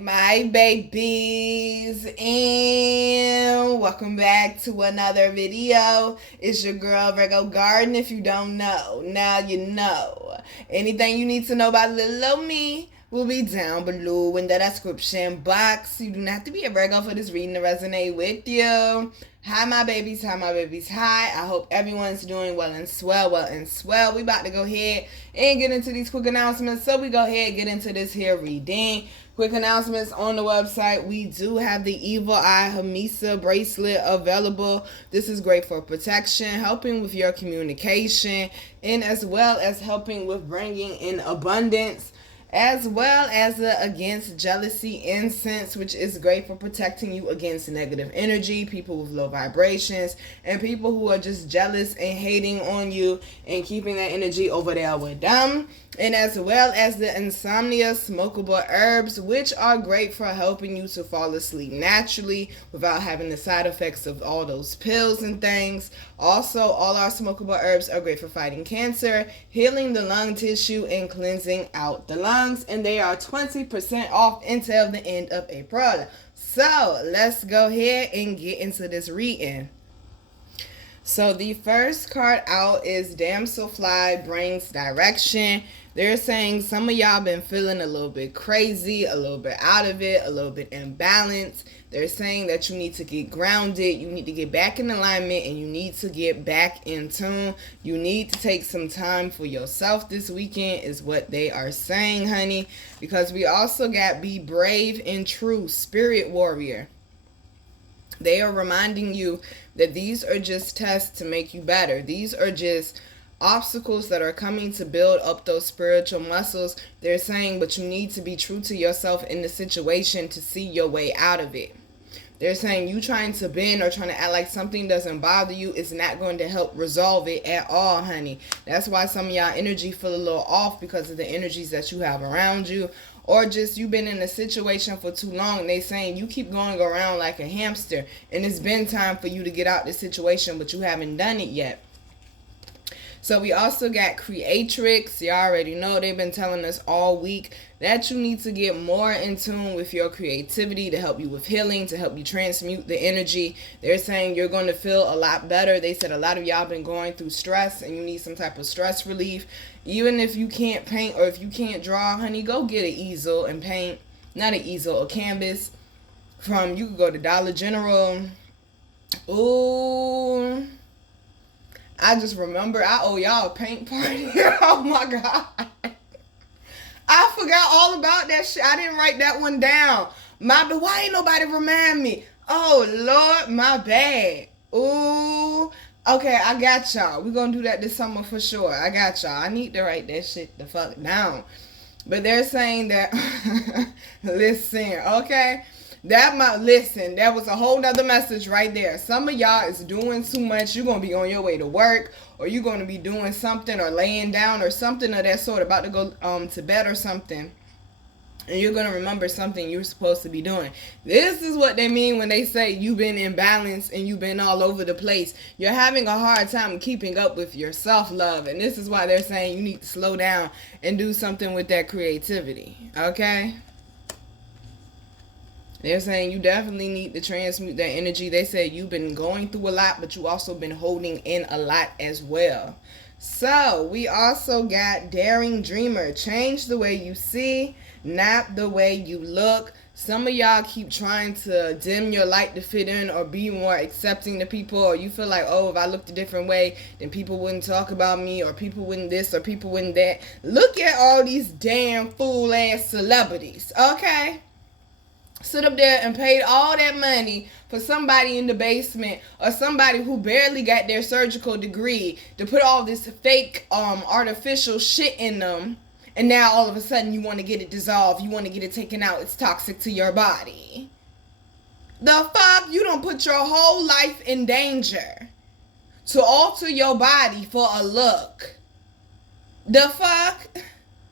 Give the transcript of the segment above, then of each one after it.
My babies, and welcome back to another video. It's your girl Virgo Garden. If you don't know, now you know. Anything you need to know about little old me will be down below in the description box. You do not have to be a Virgo for this reading to resonate with you. Hi my babies, hi. I hope everyone's doing well and swell. We about to go ahead and get into these quick announcements. So we go ahead and get into this here reading. Quick announcements on the website. We do have the Evil Eye Hamisa bracelet available. This is great for protection, helping with your communication, and as well as helping with bringing in abundance, as well as the against jealousy incense, which is great for protecting you against negative energy, people with low vibrations, and people who are just jealous and hating on you and keeping that energy over there with them. And as well as the insomnia smokable herbs, which are great for helping you to fall asleep naturally without having the side effects of all those pills and things. Also, all our smokable herbs are great for fighting cancer, healing the lung tissue, and cleansing out the lungs. And they are 20% off until the end of April. So let's go ahead and get into this reading. So the first card out is Damselfly Brings Direction. They're saying some of y'all been feeling a little bit crazy, a little bit out of it, a little bit imbalanced. They're saying that you need to get grounded, you need to get back in alignment, and you need to get back in tune. You need to take some time for yourself this weekend is what they are saying, honey. Because we also got Be Brave and True, Spirit Warrior. They are reminding you that these are just tests to make you better. These are just obstacles that are coming to build up those spiritual muscles. They're saying, but you need to be true to yourself in the situation to see your way out of it. They're saying you trying to bend or trying to act like something doesn't bother you is not going to help resolve it at all, honey. That's why some of y'all energy feel a little off because of the energies that you have around you. Or just you've been in a situation for too long. They saying you keep going around like a hamster. And it's been time for you to get out this situation, but you haven't done it yet. So we also got Creatrix. You already know they've been telling us all week that you need to get more in tune with your creativity to help you with healing, to help you transmute the energy. They're saying you're going to feel a lot better. They said a lot of y'all been going through stress and you need some type of stress relief. Even if you can't paint or if you can't draw, honey, go get an easel and paint. Not an easel, a canvas. You could go to Dollar General. Ooh. I just remember I owe y'all a paint party. Oh my God. I forgot all about that shit. I didn't write that one down. But why ain't nobody remind me? Oh Lord, my bad. Ooh. Okay, I got y'all. We're gonna do that this summer for sure. I got y'all. I need to write that shit the fuck down. But they're saying that listen, okay? That was a whole nother message right there. Some of y'all is doing too much. You're going to be on your way to work, or you're going to be doing something or laying down or something of that sort, about to go to bed or something. And you're going to remember something you're supposed to be doing. This is what they mean when they say you've been imbalanced and you've been all over the place. You're having a hard time keeping up with your self-love. And this is why they're saying you need to slow down and do something with that creativity. Okay? They're saying you definitely need to transmute that energy. They said you've been going through a lot, but you also been holding in a lot as well. So we also got Daring Dreamer. Change the way you see, not the way you look. Some of y'all keep trying to dim your light to fit in or be more accepting to people, or you feel like, oh, if I looked a different way, then people wouldn't talk about me, or people wouldn't this, or people wouldn't that. Look at all these damn fool-ass celebrities, okay? Sit up there and paid all that money for somebody in the basement or somebody who barely got their surgical degree to put all this fake artificial shit in them, and now all of a sudden you want to get it dissolved, you want to get it taken out, it's toxic to your body. The fuck? You don't put your whole life in danger to alter your body for a look. The fuck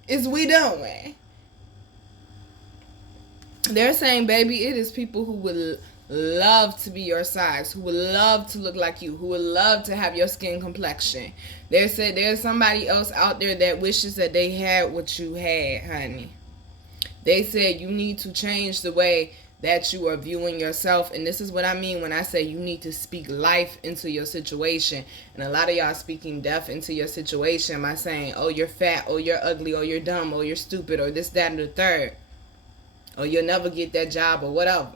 is we doing? They're saying, baby, it is people who would love to be your size, who would love to look like you, who would love to have your skin complexion. They said there's somebody else out there that wishes that they had what you had, honey. They said you need to change the way that you are viewing yourself. And this is what I mean when I say you need to speak life into your situation. And a lot of y'all speaking death into your situation by saying, oh, you're fat, oh, you're ugly, or you're dumb, or you're stupid, or this, that, and the third. Or you'll never get that job, or whatever.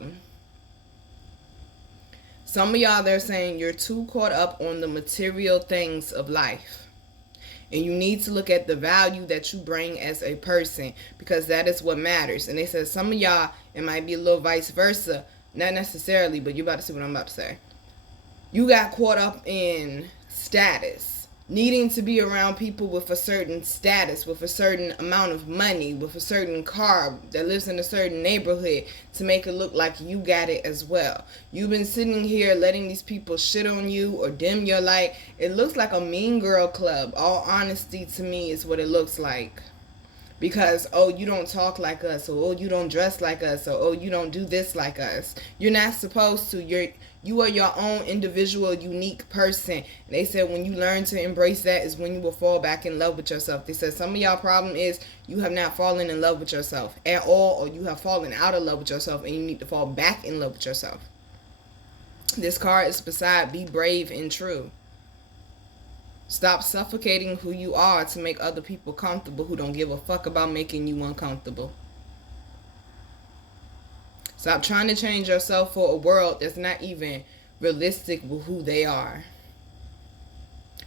Some of y'all, they're saying you're too caught up on the material things of life. And you need to look at the value that you bring as a person, because that is what matters. And they said some of y'all, it might be a little vice versa. Not necessarily, but you're about to see what I'm about to say. You got caught up in status. Needing to be around people with a certain status, with a certain amount of money, with a certain car that lives in a certain neighborhood to make it look like you got it as well. You've been sitting here letting these people shit on you or dim your light. It looks like a mean girl club. All honesty, to me, is what it looks like. Because, oh, you don't talk like us, or oh, you don't dress like us, or oh, you don't do this like us. You're not supposed to. You are your own individual, unique person. And they said when you learn to embrace that is when you will fall back in love with yourself. They said some of y'all problem is you have not fallen in love with yourself at all, or you have fallen out of love with yourself and you need to fall back in love with yourself. This card is beside be brave and true. Stop suffocating who you are to make other people comfortable who don't give a fuck about making you uncomfortable. Stop trying to change yourself for a world that's not even realistic with who they are.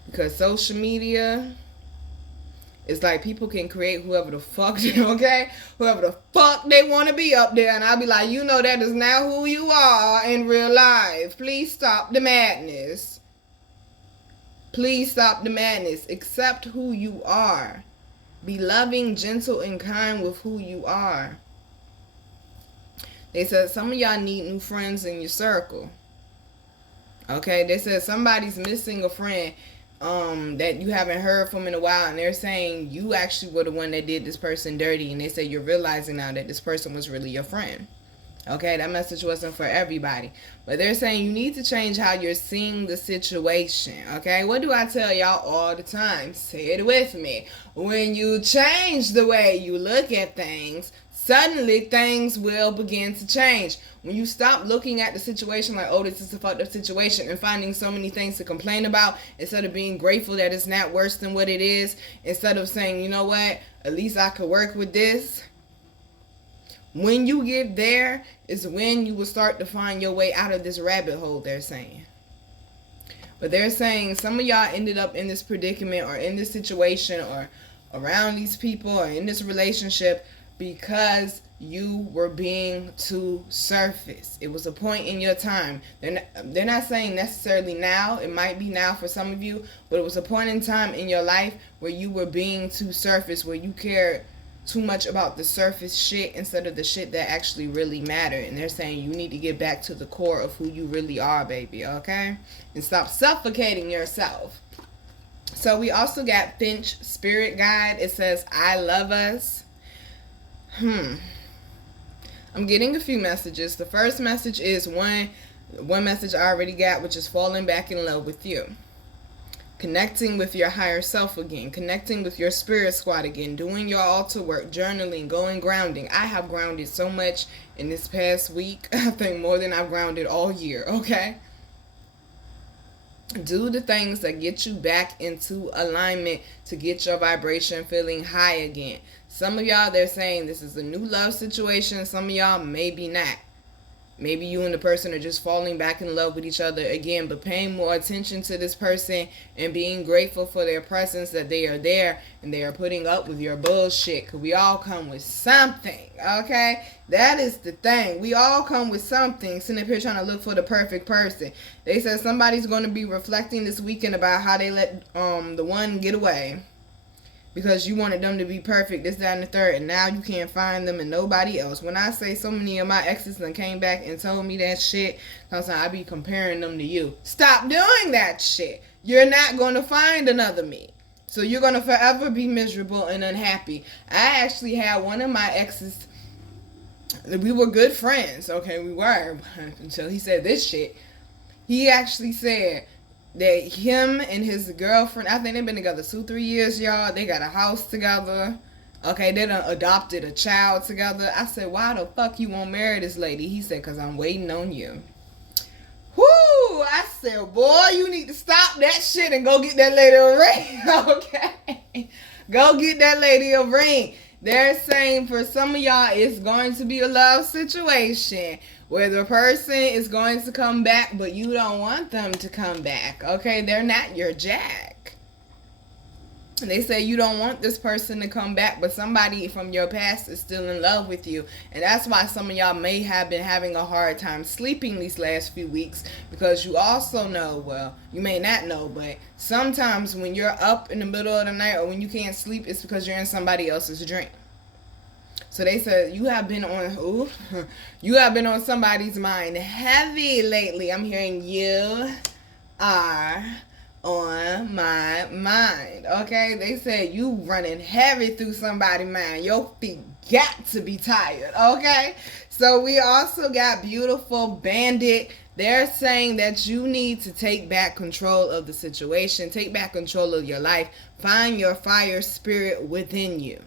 Because social media, it's like people can create whoever the fuck, okay? Whoever the fuck they want to be up there. And I'll be like, you know that is not who you are in real life. Please stop the madness. Please stop the madness. Accept who you are. Be loving, gentle, and kind with who you are. They said some of y'all need new friends in your circle. Okay, they said somebody's missing a friend that you haven't heard from in a while, and they're saying you actually were the one that did this person dirty, and they say you're realizing now that this person was really your friend. Okay, that message wasn't for everybody. But they're saying you need to change how you're seeing the situation. Okay, what do I tell y'all all the time? Say it with me. When you change the way you look at things, suddenly things will begin to change. When you stop looking at the situation like, oh, this is a fucked up situation, and finding so many things to complain about, instead of being grateful that it's not worse than what it is, instead of saying, you know what, at least I could work with this. When you get there is when you will start to find your way out of this rabbit hole, they're saying. But they're saying some of y'all ended up in this predicament or in this situation or around these people or in this relationship because you were being too surface. It was a point in your time. They're not saying necessarily now. It might be now for some of you, but it was a point in time in your life where you were being too surface, where you cared too much about the surface shit instead of the shit that actually really mattered. And they're saying you need to get back to the core of who you really are, baby, okay? And stop suffocating yourself. So we also got Finch Spirit Guide. It says, I love us. I'm getting a few messages. The first message is one message I already got, which is falling back in love with you. Connecting with your higher self again. Connecting with your spirit squad again. Doing your altar work. Journaling. Going grounding. I have grounded so much in this past week. I think more than I've grounded all year. Okay? Do the things that get you back into alignment to get your vibration feeling high again. Some of y'all, they're saying this is a new love situation. Some of y'all, maybe not. Maybe you and the person are just falling back in love with each other again, but paying more attention to this person and being grateful for their presence, that they are there and they are putting up with your bullshit. Because we all come with something, okay? That is the thing. We all come with something, sitting up here trying to look for the perfect person. They said somebody's going to be reflecting this weekend about how they let the one get away. Because you wanted them to be perfect, this, that, and the third, and now you can't find them and nobody else. When I say so many of my exes and came back and told me that shit, I be comparing them to you. Stop doing that shit. You're not going to find another me. So you're going to forever be miserable and unhappy. I actually had one of my exes, we were good friends, okay, we were, until he said this shit. He actually said that him and his girlfriend, I think they've been together 2-3 years, y'all. They got a house together. Okay, they done adopted a child together. I said, why the fuck you won't marry this lady? He said, because I'm waiting on you. Whoo! I said, boy, you need to stop that shit and go get that lady a ring. Okay? Go get that lady a ring. They're saying for some of y'all, it's going to be a love situation where the person is going to come back, but you don't want them to come back. Okay? They're not your jack. They say you don't want this person to come back, but somebody from your past is still in love with you. And that's why some of y'all may have been having a hard time sleeping these last few weeks, because you also know, well, you may not know, but sometimes when you're up in the middle of the night or when you can't sleep, it's because you're in somebody else's dream. So they said you have been on somebody's mind heavy lately. I'm hearing you are on my mind. Okay, they said you running heavy through somebody's mind. Your feet got to be tired. Okay, so we also got beautiful Bandit. They're saying that you need to take back control of the situation, take back control of your life, find your fire spirit within you.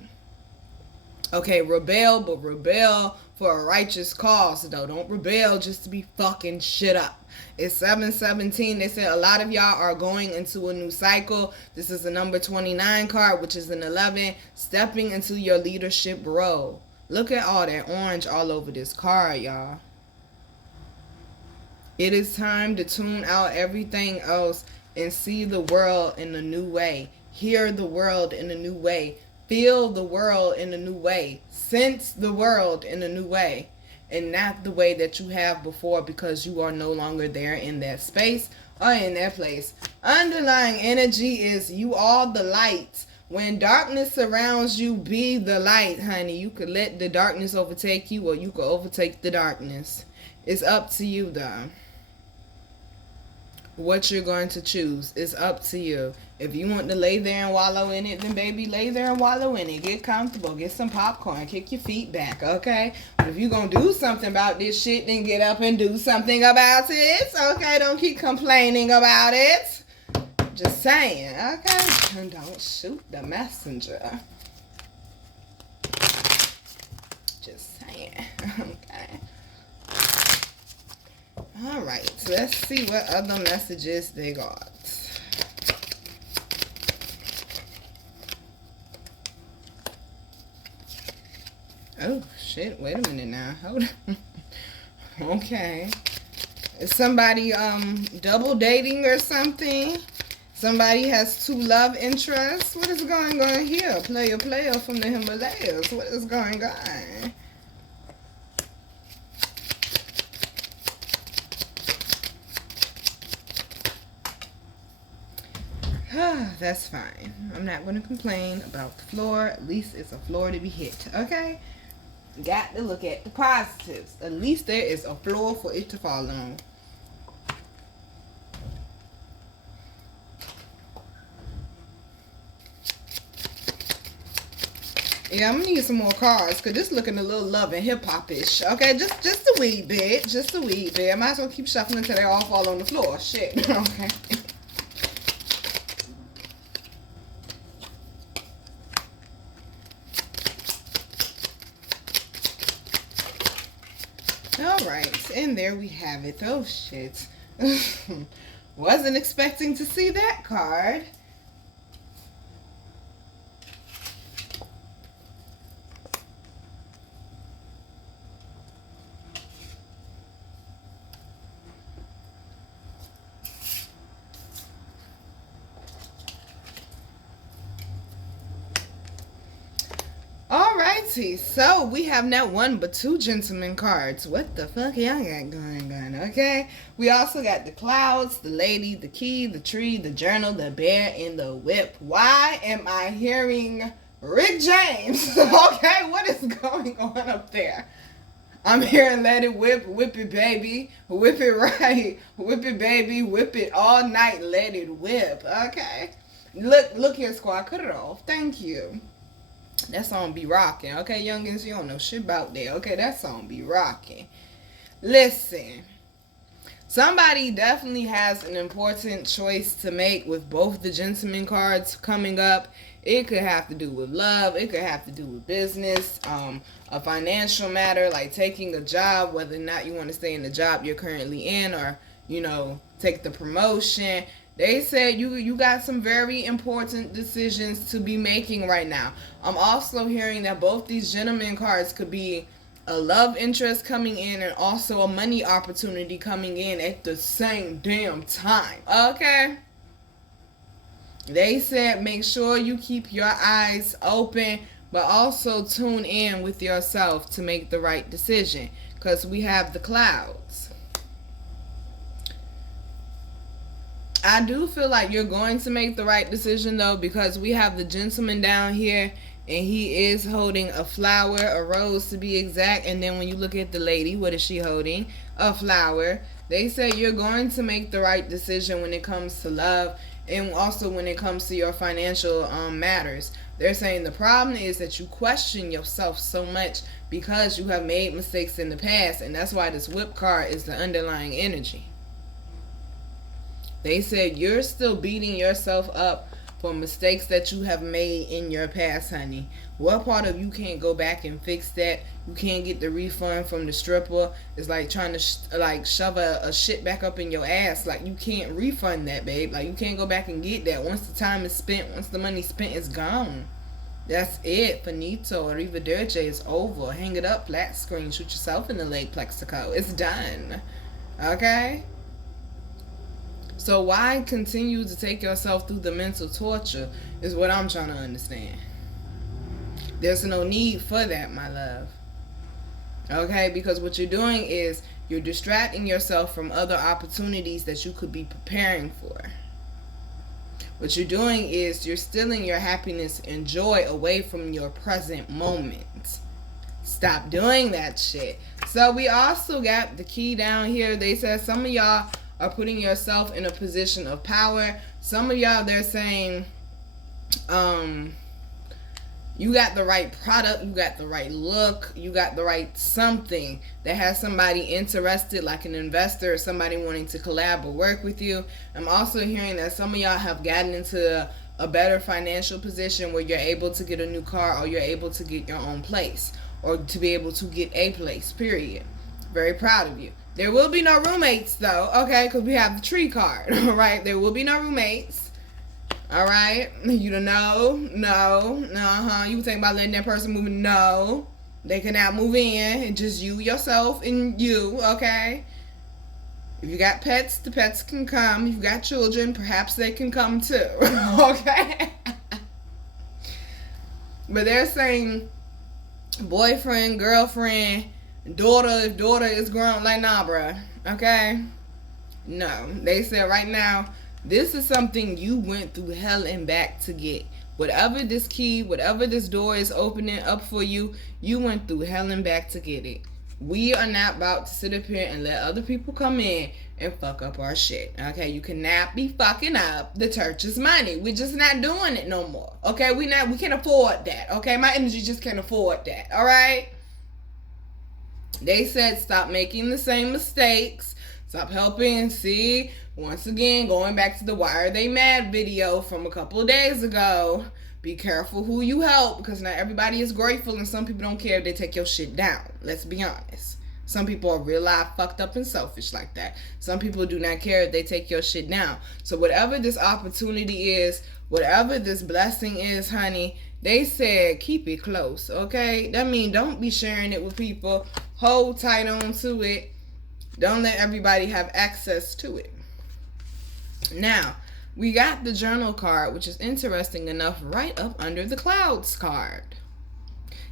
Okay, rebel, but rebel for a righteous cause, though. Don't rebel just to be fucking shit up. It's 7/17. They said a lot of y'all are going into a new cycle. This is the number 29 card, which is an 11. Stepping into your leadership role. Look at all that orange all over this card, y'all. It is time to tune out everything else and see the world in a new way. Hear the world in a new way. Feel the world in a new way. Sense the world in a new way. And not the way that you have before, because you are no longer there in that space or in that place. Underlying energy is you are the light. When darkness surrounds you, be the light, honey. You could let the darkness overtake you, or you could overtake the darkness. It's up to you, though. What you're going to choose is up to you. If you want to lay there and wallow in it, then baby, lay there and wallow in it. Get comfortable. Get some popcorn. Kick your feet back, okay? But if you're going to do something about this shit, then get up and do something about it, okay? Don't keep complaining about it. Just saying, okay? And don't shoot the messenger. Just saying, okay? Alright, so let's see what other messages they got. Oh, shit, wait a minute now. Hold on. Okay. Is somebody double dating or something? Somebody has two love interests? What is going on here? Player from the Himalayas. What is going on? That's fine. I'm not going to complain about the floor. At least it's a floor to be hit, okay? Got to look at the positives. At least there is a floor for it to fall on. Yeah, I'm going to need some more cards, because this looking a little love and hip-hop-ish. Okay, just a wee bit. Just a wee bit. I might as well keep shuffling until they all fall on the floor. Shit. Okay. Alright, and there we have it. Oh, shit. Wasn't expecting to see that card. Alrighty, so we have not one but two gentleman cards. What the fuck y'all got going on, okay? We also got the clouds, the lady, the key, the tree, the journal, the bear, and the whip. Why am I hearing Rick James? Okay, what is going on up there? I'm hearing let it whip, whip it baby, whip it right, whip it baby, whip it all night, let it whip, okay? Look here, squad, cut it off, thank you. That song be rocking, okay, youngins? You don't know shit about that, okay? That song be rocking. Listen, somebody definitely has an important choice to make with both the gentleman cards coming up. It could have to do with love. It could have to do with business, a financial matter, like taking a job, whether or not you want to stay in the job you're currently in, or, you know, take the promotion. They said you got some very important decisions to be making right now. I'm also hearing that both these gentleman cards could be a love interest coming in and also a money opportunity coming in at the same damn time. Okay? They said make sure you keep your eyes open, but also tune in with yourself to make the right decision, because we have the clouds. I do feel like you're going to make the right decision, though, because we have the gentleman down here, and he is holding a flower, a rose to be exact. And then when you look at the lady, what is she holding? A flower. They say you're going to make the right decision when it comes to love, and also when it comes to your financial matters. They're saying the problem is that you question yourself so much because you have made mistakes in the past, and that's why this whip card is the underlying energy. They said you're still beating yourself up for mistakes that you have made in your past, honey. What part of you can't go back and fix that? You can't get the refund from the stripper. It's like trying to shove a shit back up in your ass. Like, you can't refund that, babe. Like, you can't go back and get that. Once the time is spent, once the money's spent, it's gone. That's it. Finito. Arrivederci is over. Hang it up, flat screen. Shoot yourself in the leg plexico. It's done. Okay? So why continue to take yourself through the mental torture is what I'm trying to understand. There's no need for that, my love. Okay? Because what you're doing is you're distracting yourself from other opportunities that you could be preparing for. What you're doing is you're stealing your happiness and joy away from your present moment. Stop doing that shit. So we also got the key down here. They said some of y'all are putting yourself in a position of power. Some of y'all, they're saying, you got the right product, you got the right look, you got the right something that has somebody interested, like an investor or somebody wanting to collab or work with you. I'm also hearing that some of y'all have gotten into a better financial position where you're able to get a new car, or you're able to get your own place, or to be able to get a place, period. Very proud of you. There will be no roommates, though, okay, because we have the tree card, all right? There will be no roommates, all right? You don't know? No. You think about letting that person move in? No. They cannot move in. It's just you, yourself, and you, okay? If you got pets, the pets can come. If you got children, perhaps they can come too, okay? But they're saying boyfriend, girlfriend, daughter, if daughter is grown, like, nah, bruh, okay? No. They said right now, this is something you went through hell and back to get. Whatever this key, whatever this door is opening up for you, you went through hell and back to get it. We are not about to sit up here and let other people come in and fuck up our shit, okay? You cannot be fucking up the church's money. We're just not doing it no more, okay? We can't afford that, okay? My energy just can't afford that, all right? They said stop making the same mistakes. Stop helping. See, once again, going back to the Why Are They Mad video from a couple of days ago. Be careful who you help, because not everybody is grateful, and some people don't care if they take your shit down. Let's be honest. Some people are real life fucked up and selfish like that. Some people do not care if they take your shit down. So whatever this opportunity is, whatever this blessing is, honey, they said keep it close, okay? That means don't be sharing it with people. Hold tight on to it. Don't let everybody have access to it. Now, we got the journal card, which is interesting enough, right up under the clouds card.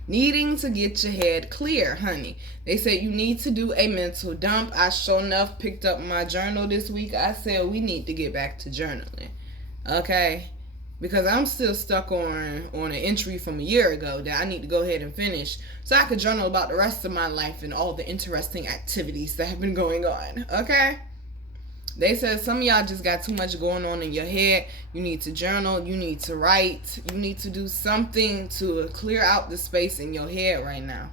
Needing to get your head clear, honey. They said you need to do a mental dump. I sure enough picked up my journal this week. I said we need to get back to journaling, okay? Because I'm still stuck on an entry from a year ago that I need to go ahead and finish so I could journal about the rest of my life and all the interesting activities that have been going on, okay? They said some of y'all just got too much going on in your head. You need to journal. You need to write. You need to do something to clear out the space in your head right now.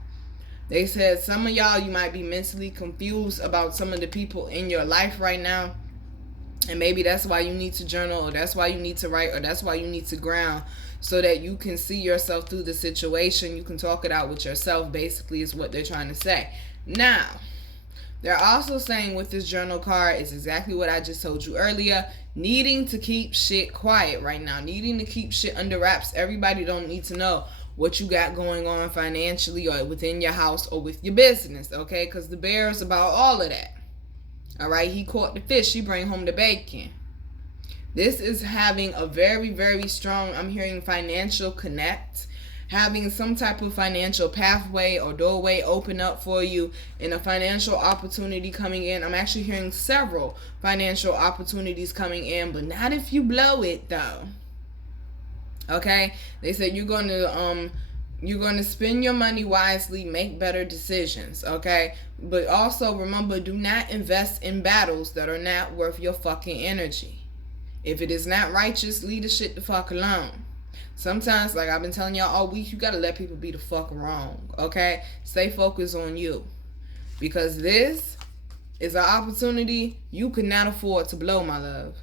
They said some of y'all, you might be mentally confused about some of the people in your life right now. And maybe that's why you need to journal, or that's why you need to write, or that's why you need to ground so that you can see yourself through the situation. You can talk it out with yourself, basically, is what they're trying to say. Now, they're also saying with this journal card is exactly what I just told you earlier. Needing to keep shit quiet right now. Needing to keep shit under wraps. Everybody don't need to know what you got going on financially or within your house or with your business, okay? Because the bear is about all of that. All right? He caught the fish. He bring home the bacon. This is having a very, very strong, I'm hearing financial connect. Having some type of financial pathway or doorway open up for you and a financial opportunity coming in. I'm actually hearing several financial opportunities coming in, but not if you blow it though. Okay? They said you're going to spend your money wisely, make better decisions, okay? But also remember, do not invest in battles that are not worth your fucking energy. If it is not righteous, leave the shit the fuck alone. Sometimes, like I've been telling y'all all week, you gotta let people be the fuck wrong, okay? Stay focused on you. Because this is an opportunity you could not afford to blow, my love.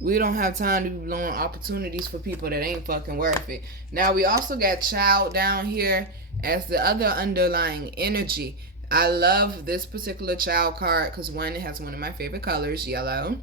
We don't have time to be blowing opportunities for people that ain't fucking worth it. Now, we also got child down here as the other underlying energy. I love this particular child card because one, it has one of my favorite colors, yellow.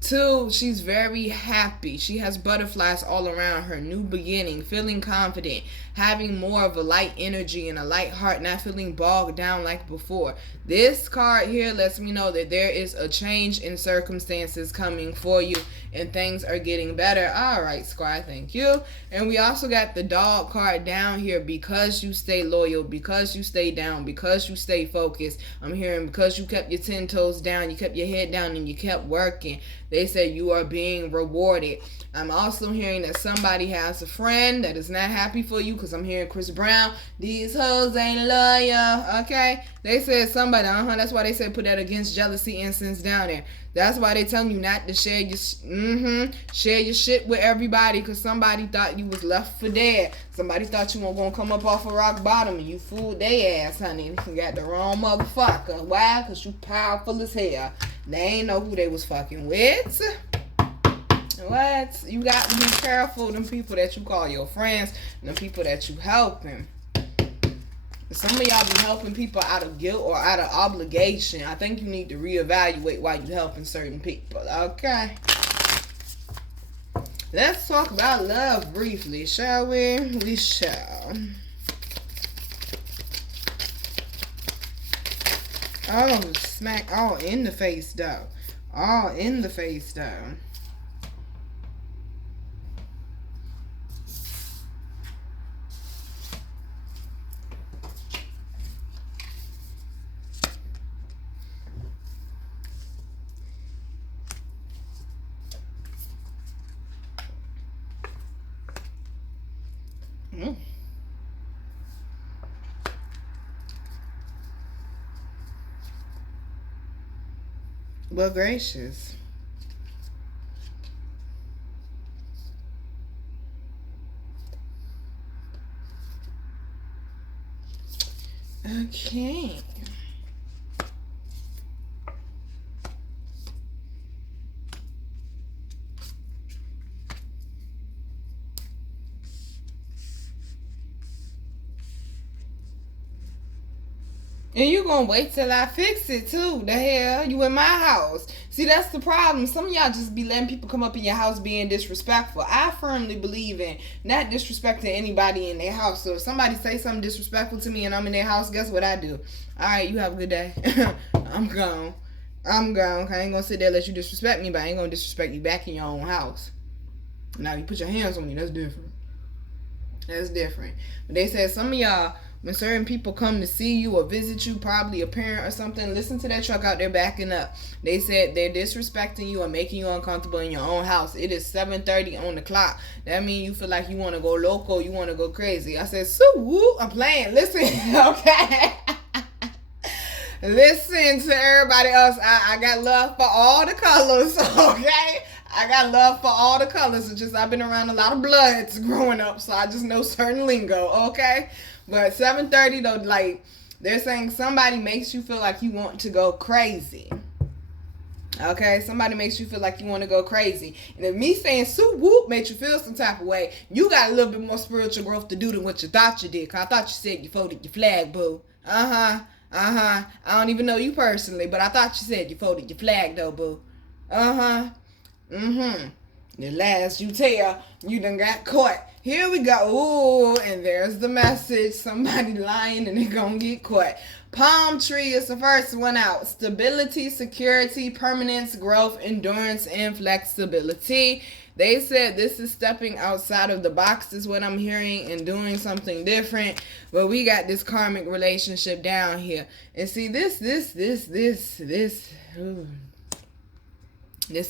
Two, she's very happy. She has butterflies all around her. New beginning, feeling confident, having more of a light energy and a light heart, not feeling bogged down like before. This card here lets me know that there is a change in circumstances coming for you and things are getting better. All right, squad, thank you. And we also got the dog card down here. Because you stay loyal, because you stay down, because you stay focused. I'm hearing because you kept your 10 toes down, you kept your head down, and you kept working. They said you are being rewarded. I'm also hearing that somebody has a friend that is not happy for you, because I'm hearing Chris Brown. These hoes ain't loyal, okay? They said somebody, that's why they said put that against jealousy incense down there. That's why they telling you not to share your shit with everybody, because somebody thought you was left for dead. Somebody thought you weren't going to come up off a rock bottom, and you fooled their ass, honey. You got the wrong motherfucker. Why? Because you powerful as hell. They ain't know who they was fucking with. What? You got to be careful them people that you call your friends and the people that you helping. Some of y'all be helping people out of guilt or out of obligation. I think you need to reevaluate why you helping certain people. Okay. Let's talk about love briefly, shall we? We shall. Oh, smack all in the face, though. All in the face, though. Well, gracious. Okay. And you gonna wait till I fix it too. The hell? You in my house. See, that's the problem. Some of y'all just be letting people come up in your house being disrespectful. I firmly believe in not disrespecting anybody in their house. So if somebody say something disrespectful to me and I'm in their house, guess what I do? Alright, you have a good day. I'm gone. I ain't gonna sit there and let you disrespect me, but I ain't gonna disrespect you back in your own house. Now you put your hands on me, that's different. That's different. But they said some of y'all, when certain people come to see you or visit you, probably a parent or something, listen to that truck out there backing up. They said they're disrespecting you or making you uncomfortable in your own house. It is 7:30 on the clock. That means you feel like you want to go loco, you want to go crazy. I said, so woo, I'm playing. Listen, okay? Listen to everybody else. I got love for all the colors, okay? I got love for all the colors. It's just I've been around a lot of bloods growing up, so I just know certain lingo, okay? But 7:30 though, like, they're saying somebody makes you feel like you want to go crazy. Okay, somebody makes you feel like you want to go crazy. And if me saying "sue whoop" made you feel some type of way, you got a little bit more spiritual growth to do than what you thought you did. Cause I thought you said you folded your flag, boo. I don't even know you personally, but I thought you said you folded your flag, though, boo. The last you tell, you done got caught. Here we go. Ooh, and there's the message. Somebody lying and they gonna get caught. Palm tree is the first one out. Stability, security, permanence, growth, endurance, and flexibility. They said this is stepping outside of the box is what I'm hearing and doing something different. But we got this karmic relationship down here. And see, this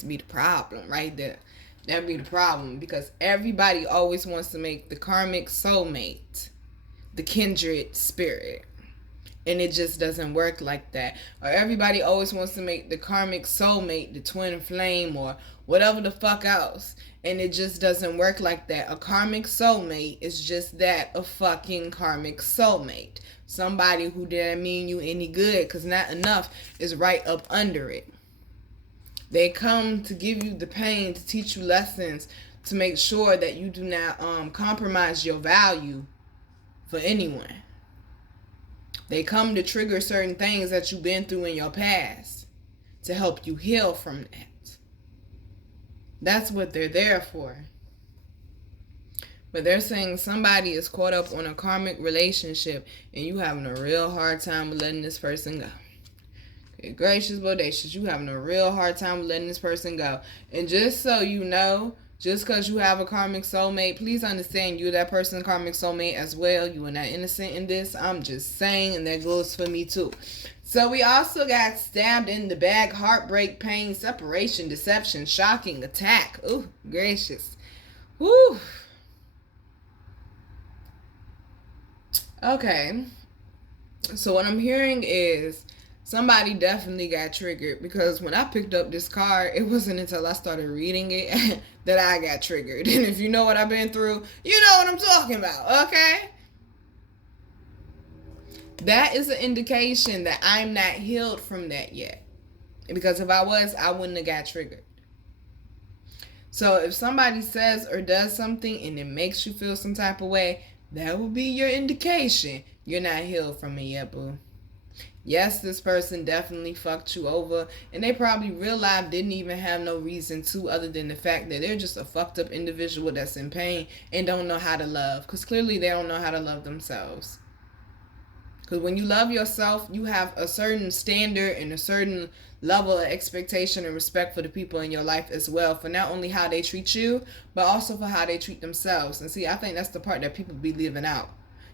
be the problem right there. That'd be the problem, because everybody always wants to make the karmic soulmate the kindred spirit. And it just doesn't work like that. Or everybody always wants to make the karmic soulmate the twin flame or whatever the fuck else. And it just doesn't work like that. A karmic soulmate is just that, a fucking karmic soulmate. Somebody who didn't mean you any good, because not enough is right up under it. They come to give you the pain, to teach you lessons, to make sure that you do not compromise your value for anyone. They come to trigger certain things that you've been through in your past to help you heal from that. That's what they're there for. But they're saying somebody is caught up on a karmic relationship and you having a real hard time with letting this person go. Gracious, bodacious, you having a real hard time letting this person go. And just so you know, just because you have a karmic soulmate, please understand you're that person's karmic soulmate as well. You are not innocent in this. I'm just saying, and that goes for me too. So we also got stabbed in the back, heartbreak, pain, separation, deception, shocking, attack. Ooh, gracious. Woo. Okay. So what I'm hearing is somebody definitely got triggered, because when I picked up this card, it wasn't until I started reading it that I got triggered. And if you know what I've been through, you know what I'm talking about, okay? That is an indication that I'm not healed from that yet. Because if I was, I wouldn't have got triggered. So if somebody says or does something and it makes you feel some type of way, that will be your indication you're not healed from it yet, boo. Yes, this person definitely fucked you over, and they probably real life didn't even have no reason to, other than the fact that they're just a fucked up individual that's in pain and don't know how to love, because clearly they don't know how to love themselves. Because when you love yourself, you have a certain standard and a certain level of expectation and respect for the people in your life as well, for not only how they treat you, but also for how they treat themselves. And see, I think that's the part that people be leaving out.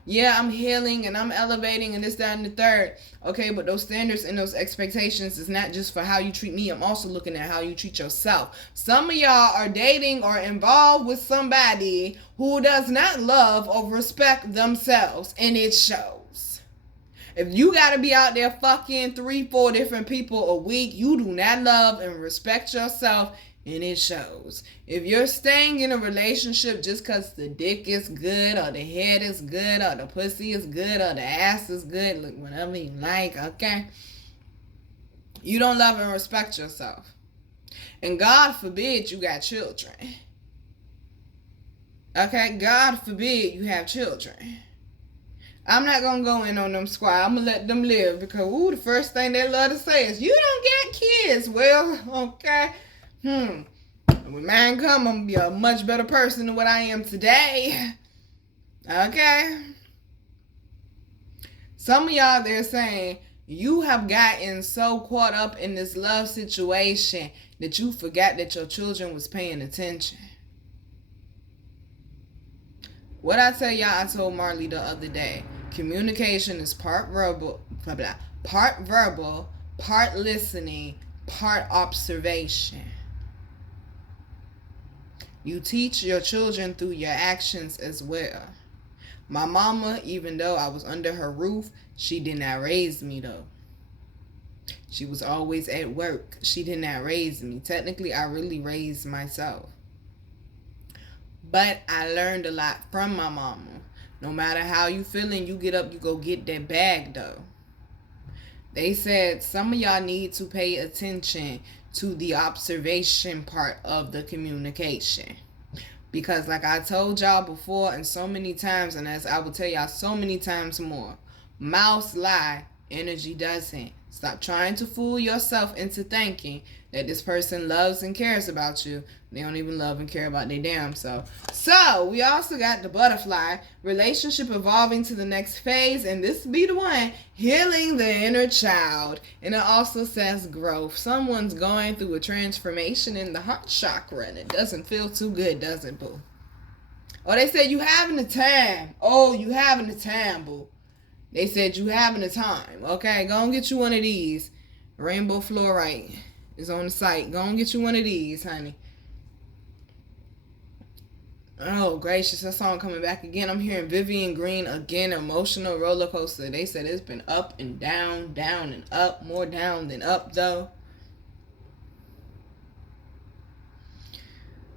Yeah, I'm healing and I'm elevating and this, that, and the third. Okay, but those standards and those expectations is not just for how you treat me. I'm also looking at how you treat yourself. Some of y'all are dating or involved with somebody who does not love or respect themselves, and it shows. If you gotta be out there fucking 3-4 different people a week, you do not love and respect yourself, and it shows. If you're staying in a relationship just because the dick is good, or the head is good, or the pussy is good, or the ass is good, look, whatever you like, okay? You don't love and respect yourself. And God forbid you got children. Okay? God forbid you have children. I'm not going to go in on them squad. I'm going to let them live, because, the first thing they love to say is, you don't get kids. Well, okay. When mine come, I'm going to be a much better person than what I am today. Okay? Some of y'all, they're saying, you have gotten so caught up in this love situation that you forgot that your children was paying attention. What I tell y'all, I told Marley the other day. Communication is part verbal, part listening, part observation. You teach your children through your actions as well. My mama, even though I was under her roof, she did not raise me though. She was always at work. She did not raise me. Technically, I really raised myself. But I learned a lot from my mama. No matter how you feeling, you get up, you go get that bag though. They said some of y'all need to pay attention to the observation part of the communication. Because like I told y'all before and so many times, and as I will tell y'all so many times more, mouths lie, energy doesn't. Stop trying to fool yourself into thinking that this person loves and cares about you. They don't even love and care about their damn self. So, we also got the butterfly, relationship evolving to the next phase, and this be the one, healing the inner child. And it also says growth. Someone's going through a transformation in the heart chakra, and it doesn't feel too good, does it, boo? Oh, they said you having a time. Oh, you having a time, boo. They said you having a time. Okay, go and get you one of these. Rainbow fluorite is on the site. Go and get you one of these, honey. Oh, gracious. That song coming back again. I'm hearing Vivian Green again. Emotional roller coaster. They said it's been up and down, down and up. More down than up, though.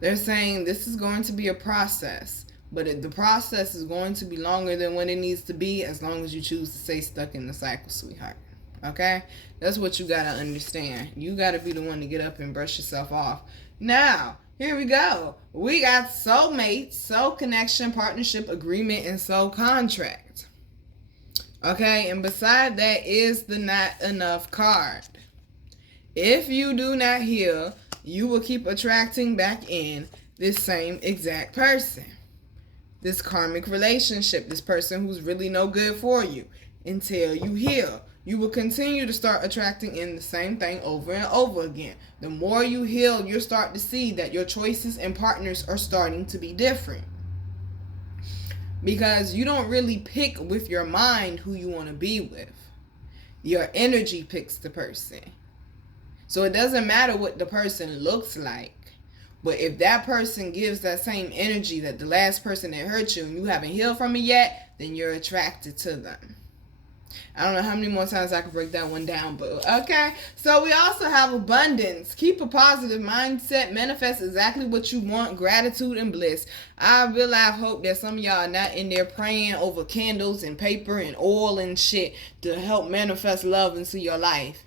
They're saying this is going to be a process. But the process is going to be longer than what it needs to be as long as you choose to stay stuck in the cycle, sweetheart. Okay? That's what you got to understand. You got to be the one to get up and brush yourself off. Now, here we go. We got soulmates, soul connection, partnership, agreement, and soul contract. Okay? And beside that is the not enough card. If you do not heal, you will keep attracting back in this same exact person. This karmic relationship, this person who's really no good for you, until you heal. You will continue to start attracting in the same thing over and over again. The more you heal, you'll start to see that your choices and partners are starting to be different. Because you don't really pick with your mind who you want to be with. Your energy picks the person. So it doesn't matter what the person looks like. But if that person gives that same energy that the last person that hurt you and you haven't healed from it yet, then you're attracted to them. I don't know how many more times I can break that one down, but okay. So we also have abundance. Keep a positive mindset. Manifest exactly what you want. Gratitude and bliss. I really hope that some of y'all are not in there praying over candles and paper and oil and shit to help manifest love into your life.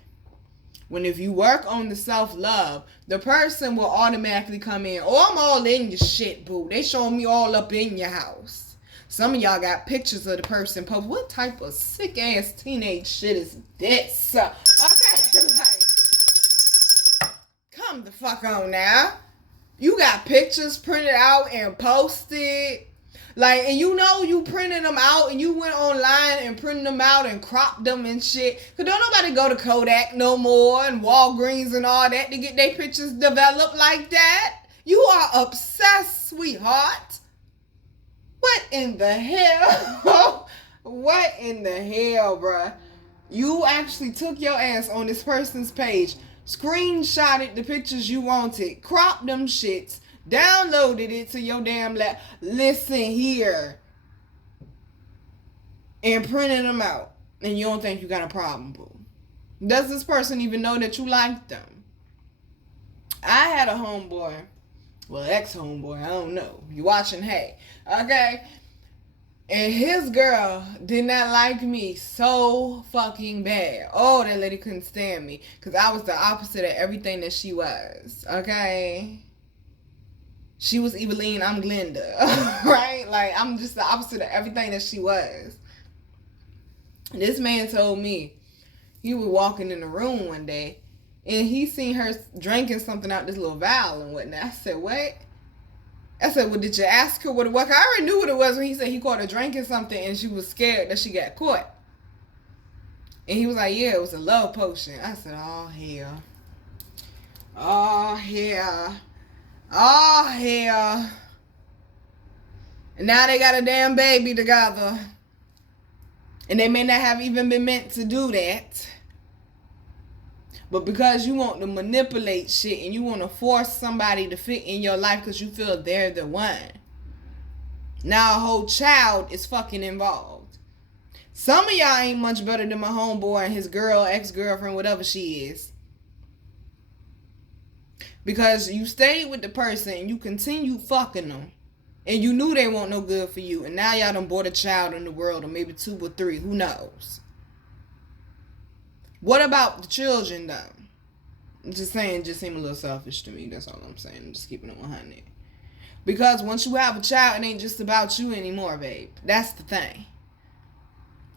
When if you work on the self-love, the person will automatically come in. Oh, I'm all in your shit, boo. They showing me all up in your house. Some of y'all got pictures of the person post. What type of sick-ass teenage shit is this? Okay, like, come the fuck on now. You got pictures printed out and posted. Like, and you know you printed them out and you went online and printed them out and cropped them and shit. Because don't nobody go to Kodak no more and Walgreens and all that to get their pictures developed like that. You are obsessed, sweetheart. What in the hell? What in the hell, bruh? You actually took your ass on this person's page, screenshotted the pictures you wanted, cropped them shits, downloaded it to your damn lap. Listen here. And printed them out. And you don't think you got a problem, boo. Does this person even know that you like them? I had a homeboy. Well, ex-homeboy. I don't know. You watching, hey. Okay? And his girl did not like me so fucking bad. Oh, that lady couldn't stand me. Because I was the opposite of everything that she was. Okay? She was Eveline, I'm Glenda, right? Like, I'm just the opposite of everything that she was. This man told me he was walking in the room one day, and he seen her drinking something out this little vial and whatnot. I said, what? I said, well, did you ask her what it was? I already knew what it was when he said he caught her drinking something, and she was scared that she got caught. And he was like, yeah, it was a love potion. I said, oh, hell. Oh, hell. Oh, hell. And now they got a damn baby together. And they may not have even been meant to do that. But because you want to manipulate shit and you want to force somebody to fit in your life because you feel they're the one. Now a whole child is fucking involved. Some of y'all ain't much better than my homeboy and his girl, ex-girlfriend, whatever she is. Because you stayed with the person and you continue fucking them. And you knew they weren't no good for you. And now y'all done brought a child in the world, or maybe 2 or 3. Who knows? What about the children, though? Just saying, just seem a little selfish to me. That's all I'm saying. I'm just keeping it 100. Because once you have a child, it ain't just about you anymore, babe. That's the thing.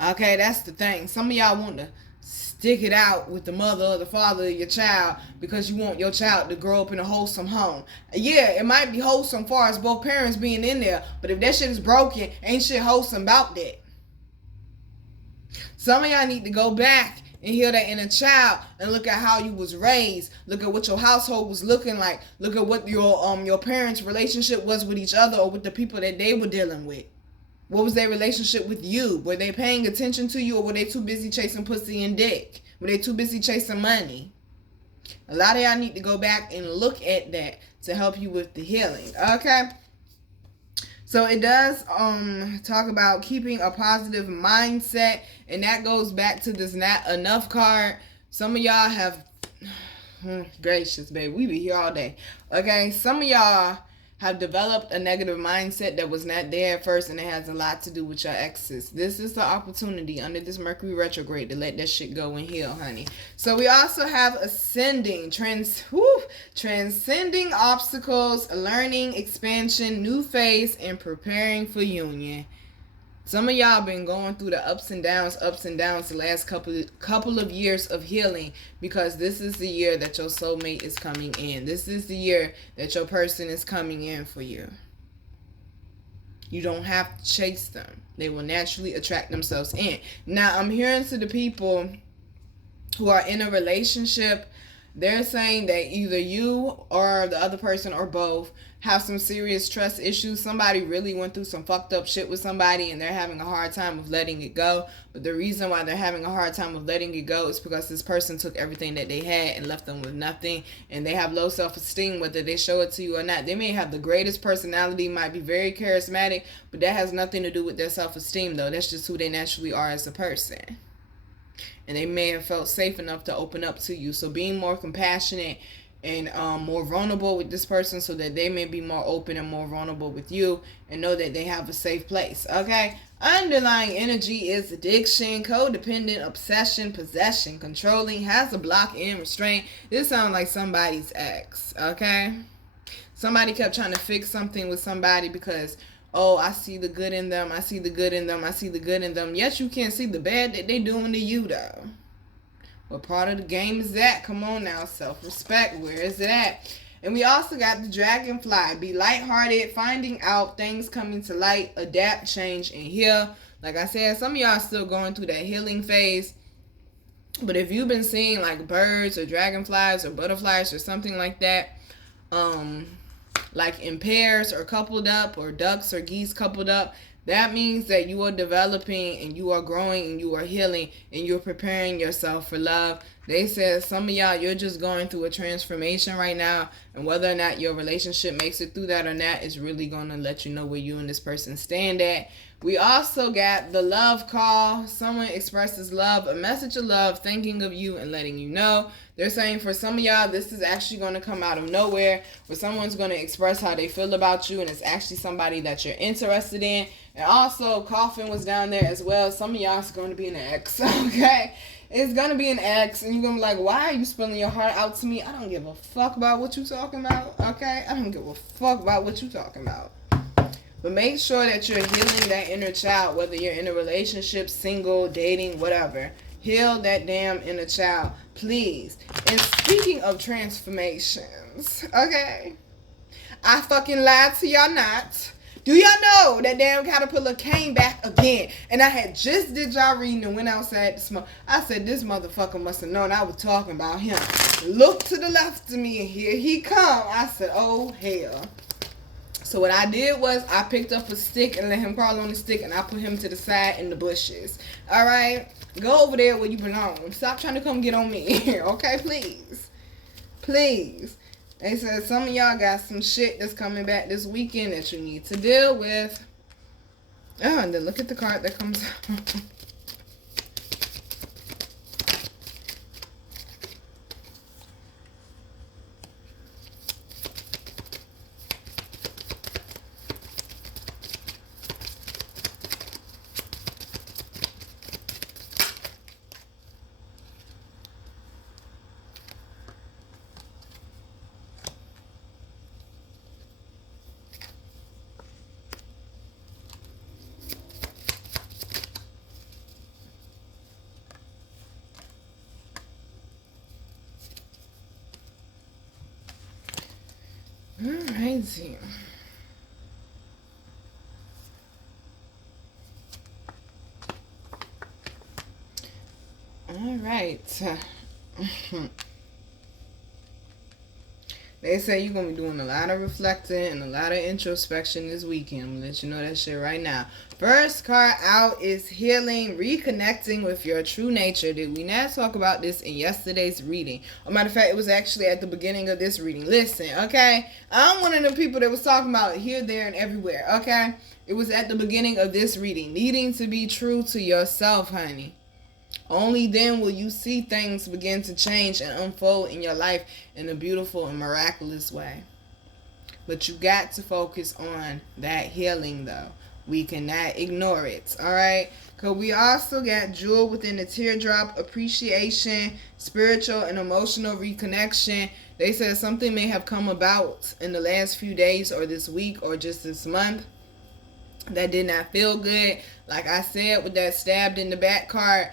Okay, that's the thing. Some of y'all want to stick it out with the mother or the father of your child because you want your child to grow up in a wholesome home. Yeah, it might be wholesome far as both parents being in there, but if that shit is broken, ain't shit wholesome about that. Some of y'all need to go back and heal that inner child and look at how you was raised. Look at what your household was looking like. Look at what your parents' relationship was with each other or with the people that they were dealing with. What was their relationship with you? Were they paying attention to you, or were they too busy chasing pussy and dick? Were they too busy chasing money? A lot of y'all need to go back and look at that to help you with the healing. Okay? So it does talk about keeping a positive mindset, and that goes back to this not enough card. Some of y'all have, gracious, babe, we be here all day. Okay, some of y'all have developed a negative mindset that was not there at first, and it has a lot to do with your exes. This is the opportunity under this Mercury retrograde to let that shit go and heal, honey. So we also have ascending, transcending obstacles, learning, expansion, new phase, and preparing for union. Some of y'all been going through the ups and downs the last couple of years of healing, because this is the year that your soulmate is coming in. This is the year that your person is coming in for you. You don't have to chase them. They will naturally attract themselves in. Now, I'm hearing to the people who are in a relationship, they're saying that either you or the other person or both have some serious trust issues. Somebody really went through some fucked up shit with somebody and they're having a hard time of letting it go. But the reason why they're having a hard time of letting it go is because this person took everything that they had and left them with nothing. And they have low self-esteem, whether they show it to you or not. They may have the greatest personality, might be very charismatic, but that has nothing to do with their self-esteem, though. That's just who they naturally are as a person. And they may have felt safe enough to open up to you. So being more compassionate and more vulnerable with this person, so that they may be more open and more vulnerable with you, and know that they have a safe place. Okay? Underlying energy is addiction, codependent, obsession, possession, controlling, has a block in restraint. This sounds like somebody's ex. Okay? Somebody kept trying to fix something with somebody because, oh, I see the good in them, I see the good in them, I see the good in them. Yet you can't see the bad that they doing to you, though. What part of the game is that? Come on now, self-respect. Where is it at? And we also got the dragonfly. Be lighthearted, finding out things coming to light, adapt, change, and heal. Like I said, some of y'all are still going through that healing phase. But if you've been seeing like birds or dragonflies or butterflies or something like that, like in pairs or coupled up, or ducks or geese coupled up, that means that you are developing and you are growing and you are healing and you're preparing yourself for love. They said some of y'all, you're just going through a transformation right now, and whether or not your relationship makes it through that or not is really going to let you know where you and this person stand at. We also got the love call. Someone expresses love, a message of love, thinking of you and letting you know. They're saying for some of y'all, this is actually going to come out of nowhere, where someone's going to express how they feel about you, and it's actually somebody that you're interested in. And also, Coffin was down there as well. Some of y'all is going to be an ex, okay? It's going to be an ex, and you're going to be like, why are you spilling your heart out to me? I don't give a fuck about what you talking about, okay? I don't give a fuck about what you talking about. But make sure that you're healing that inner child, whether you're in a relationship, single, dating, whatever. Heal that damn inner child, please. And speaking of transformations, okay? I fucking lied to y'all not. Do y'all know that damn caterpillar came back again? And I had just did y'all reading and went outside to smoke. I said, this motherfucker must have known I was talking about him. Look to the left of me and here he come. I said, oh, hell. So what I did was I picked up a stick and let him crawl on the stick, and I put him to the side in the bushes. All right? Go over there where you belong. Stop trying to come get on me. Okay, please. Please. They said some of y'all got some shit that's coming back this weekend that you need to deal with. Oh, and then look at the card that comes out. crazy. All right. They say you're going to be doing a lot of reflecting and a lot of introspection this weekend. I'm going to let you know that shit right now. First card out is healing, reconnecting with your true nature. Did we not talk about this in yesterday's reading? As a matter of fact, it was actually at the beginning of this reading. Listen, okay? I'm one of the people that was talking about here, there, and everywhere, okay? It was at the beginning of this reading. Needing to be true to yourself, honey. Only then will you see things begin to change and unfold in your life in a beautiful and miraculous way. But you got to focus on that healing, though. We cannot ignore it, all right? Because we also got jewel within the teardrop, appreciation, spiritual and emotional reconnection. They said something may have come about in the last few days or this week or just this month that did not feel good. Like I said with that stabbed in the back card,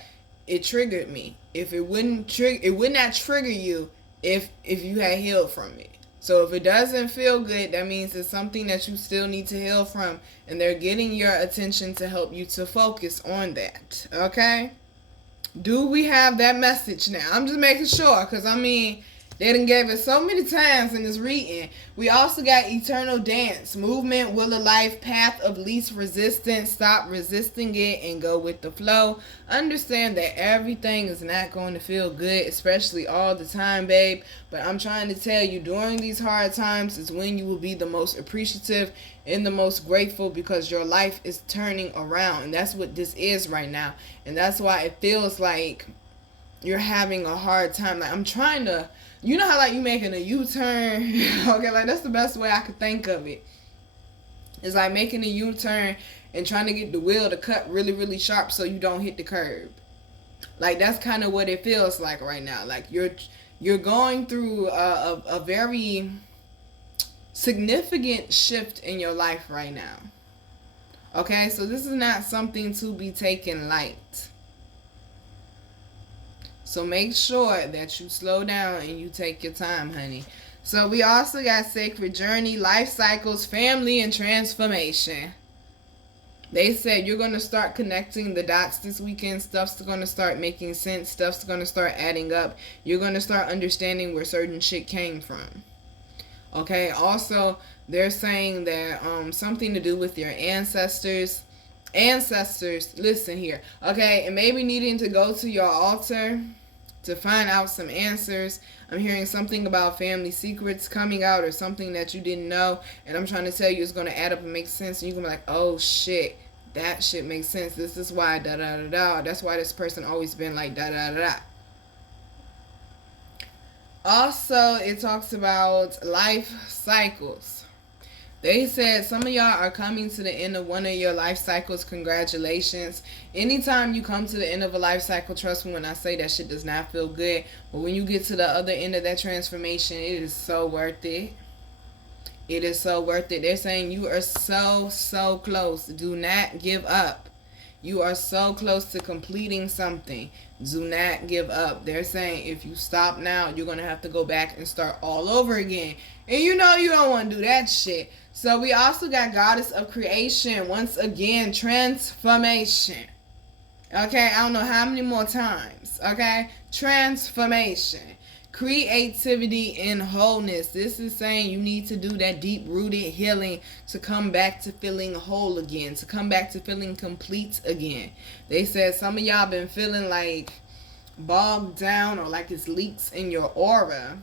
it triggered me. If it wouldn't trigger, it would not trigger you if you had healed from it. So if it doesn't feel good, that means it's something that you still need to heal from, and they're getting your attention to help you to focus on that. Okay? Do we have that message now? I'm just making sure, because I mean, they done gave it so many times in this reading. We also got eternal dance, movement, will of life, path of least resistance. Stop resisting it and go with the flow. Understand that everything is not going to feel good, especially all the time, babe. But I'm trying to tell you, during these hard times is when you will be the most appreciative and the most grateful, because your life is turning around. And that's what this is right now. And that's why it feels like you're having a hard time. Like I'm trying to... You know how like you making a U-turn? Okay, like that's the best way I could think of it. It's like making a U-turn and trying to get the wheel to cut really, really sharp so you don't hit the curb. Like that's kind of what it feels like right now. Like you're going through a very significant shift in your life right now. Okay, so this is not something to be taken light. So make sure that you slow down and you take your time, honey. So we also got sacred journey, life cycles, family, and transformation. They said you're going to start connecting the dots this weekend. Stuff's going to start making sense. Stuff's going to start adding up. You're going to start understanding where certain shit came from. Okay, also, they're saying that something to do with your ancestors. Ancestors, listen here. Okay, and maybe needing to go to your altar to find out some answers. I'm hearing something about family secrets coming out or something that you didn't know, and I'm trying to tell you it's going to add up and make sense, and you're going to be like, oh shit, that shit makes sense. This is why da da da da. That's why this person always been like da da da da. Also, it talks about life cycles. They said some of y'all are coming to the end of one of your life cycles. Congratulations. Anytime you come to the end of a life cycle, trust me when I say that shit does not feel good. But when you get to the other end of that transformation, it is so worth it. It is so worth it. They're saying you are so close. Do not give up. You are so close to completing something. Do not give up. They're saying if you stop now, you're going to have to go back and start all over again. And you know you don't want to do that shit. So we also got goddess of creation. Once again, transformation. Okay, I don't know how many more times. Okay, transformation. Creativity and wholeness. This is saying you need to do that deep-rooted healing to come back to feeling whole again, to come back to feeling complete again. They said some of y'all been feeling like bogged down or like it's leaks in your aura.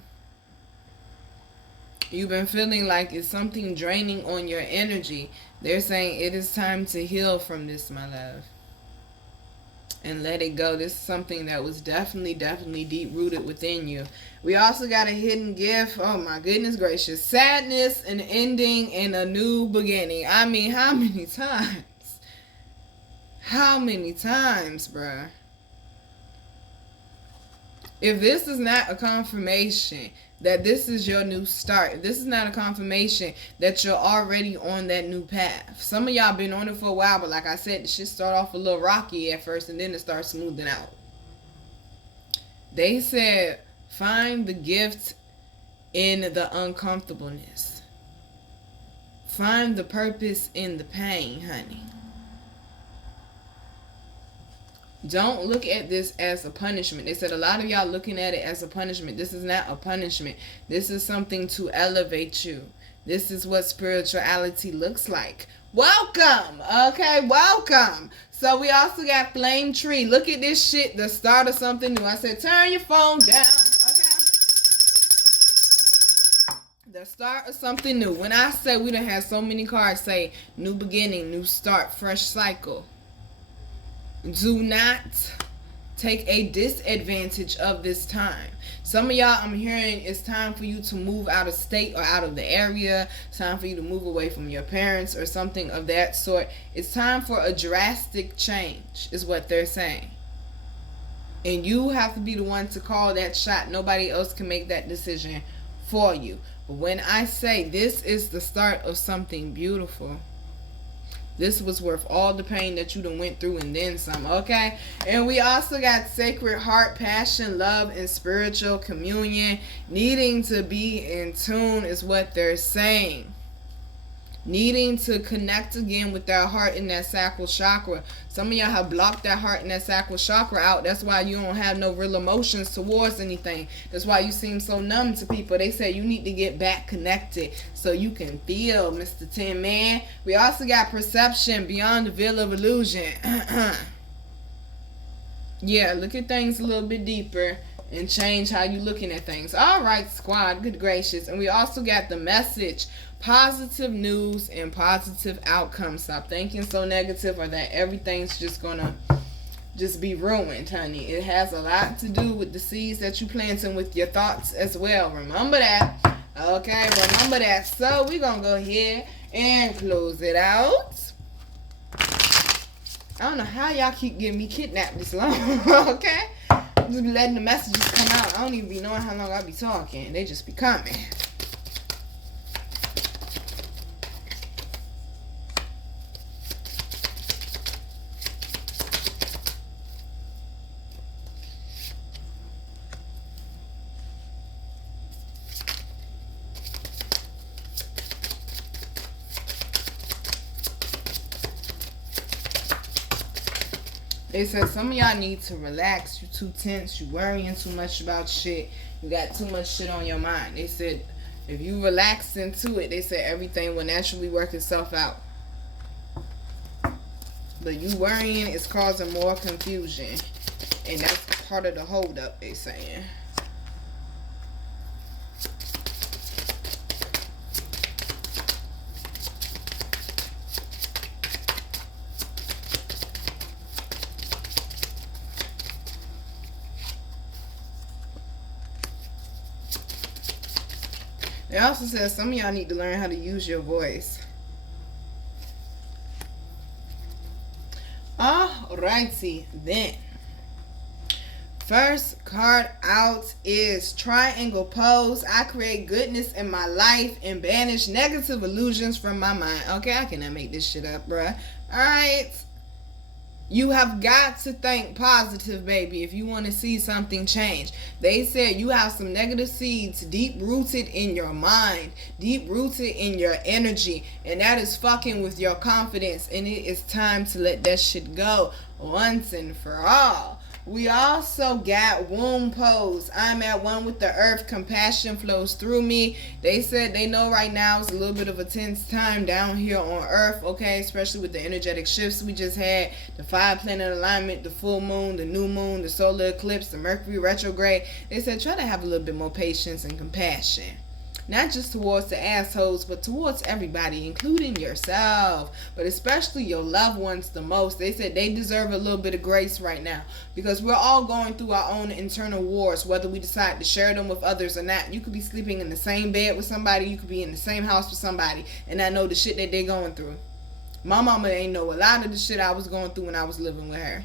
You've been feeling like it's something draining on your energy. They're saying it is time to heal from this, my love. And let it go. This is something that was definitely deep-rooted within you. We also got a hidden gift. Oh my goodness gracious. Sadness, an ending, and a new beginning. I mean, how many times? How many times, bruh? If this is not a confirmation that this is your new start, if this is not a confirmation that you're already on that new path. Some of y'all been on it for a while, but like I said, the shit start off a little rocky at first and then it starts smoothing out. They said, find the gift in the uncomfortableness. Find the purpose in the pain, honey. Don't look at this as a punishment. They said a lot of y'all looking at it as a punishment. This is not a punishment. This is something to elevate you. This is what spirituality looks like. Welcome. Okay, welcome. So we also got Flame Tree. Look at this shit, the start of something new. I said turn your phone down. Okay. The start of something new. When I say we done had so many cards say new beginning, new start, fresh cycle. Do not take a disadvantage of this time. Some of y'all, I'm hearing it's time for you to move out of state or out of the area. It's time for you to move away from your parents or something of that sort. It's time for a drastic change is what they're saying. And you have to be the one to call that shot. Nobody else can make that decision for you. But when I say this is the start of something beautiful, this was worth all the pain that you done went through and then some, okay? And we also got Sacred Heart, Passion, Love, and Spiritual Communion. Needing to be in tune is what they're saying. Needing to connect again with that heart in that sacral chakra. Some of y'all have blocked that heart and that sacral chakra out. That's why you don't have no real emotions towards anything. That's why you seem so numb to people. They say you need to get back connected so you can feel, Mr. Tin Man. We also got Perception, Beyond the Veil of Illusion. Yeah, look at things a little bit deeper and change how you looking at things. All right, squad. Good gracious. And we also got the Message, positive news and positive outcomes. Stop thinking so negative or that everything's just gonna just be ruined, honey. It has a lot to do with the seeds that you planting with your thoughts as well. Remember that. Okay, remember that. So we're gonna go ahead and close it out. I don't know how y'all keep getting me kidnapped this long. Okay, just be letting the messages come out. I don't even be knowing how long I be talking. They just be coming. They said some of y'all need to relax. You too tense. You worrying too much about shit. You got too much shit on your mind. They said if you relax into it, they said everything will naturally work itself out. But you worrying is causing more confusion. And that's part of the hold up, they saying. They also said some of y'all need to learn how to use your voice. Alrighty then. First card out is Triangle Pose. I create goodness in my life and banish negative illusions from my mind. Okay, I cannot make this shit up, bruh. Alright. You have got to think positive, baby, if you want to see something change. They said you have some negative seeds deep rooted in your mind, deep rooted in your energy, and that is fucking with your confidence, and it is time to let that shit go once and for all. We also got Womb Pose. I'm at one with the earth. Compassion flows through me. They said they know right now it's a little bit of a tense time down here on earth, okay? Especially with the energetic shifts we just had. The 5-planet alignment, the full moon, the new moon, the solar eclipse, the Mercury retrograde. They said try to have a little bit more patience and compassion. Not just towards the assholes, but towards everybody, including yourself, but especially your loved ones the most. They said they deserve a little bit of grace right now because we're all going through our own internal wars, whether we decide to share them with others or not. You could be sleeping in the same bed with somebody. You could be in the same house with somebody and not know the shit that they're going through. My mama ain't know a lot of the shit I was going through when I was living with her.